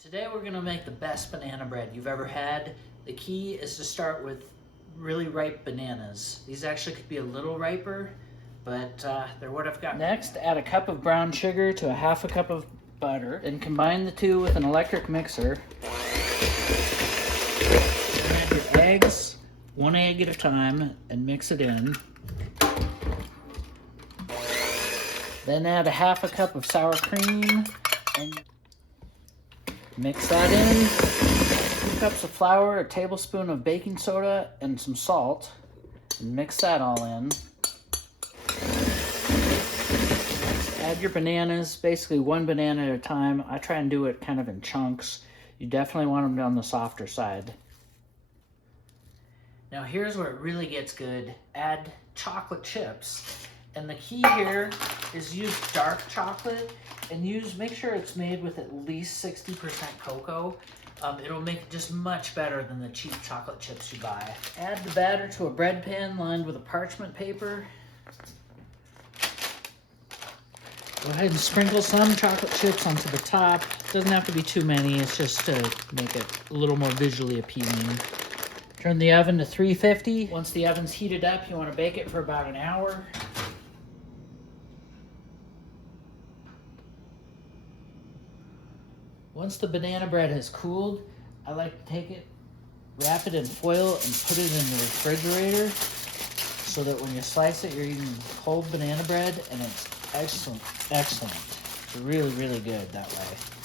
Today we're gonna make the best banana bread you've ever had. The key is to start with really ripe bananas. These actually could be a little riper, but they're what I've got. Next, add a cup of brown sugar to a half a cup of butter, and combine the two with an electric mixer. Add your eggs, one egg at a time, and mix it in. Then add a half a cup of sour cream and mix that in. 2 cups of flour, a tablespoon of baking soda, and some salt. And mix that all in. Next, add your bananas, basically 1 banana at a time. I try and do it kind of in chunks. You definitely want them on the softer side. Now here's where it really gets good. Add chocolate chips. And the key here is use dark chocolate and make sure it's made with at least 60% cocoa. It'll make it just much better than the cheap chocolate chips you buy. Add the batter to a bread pan lined with a parchment paper. Go ahead and sprinkle some chocolate chips onto the top. Doesn't have to be too many, it's just to make it a little more visually appealing. Turn the oven to 350. Once the oven's heated up, you want to bake it for about an hour. Once the banana bread has cooled, I like to take it, wrap it in foil, and put it in the refrigerator so that when you slice it, you're eating cold banana bread, and it's excellent, excellent. It's really, really good that way.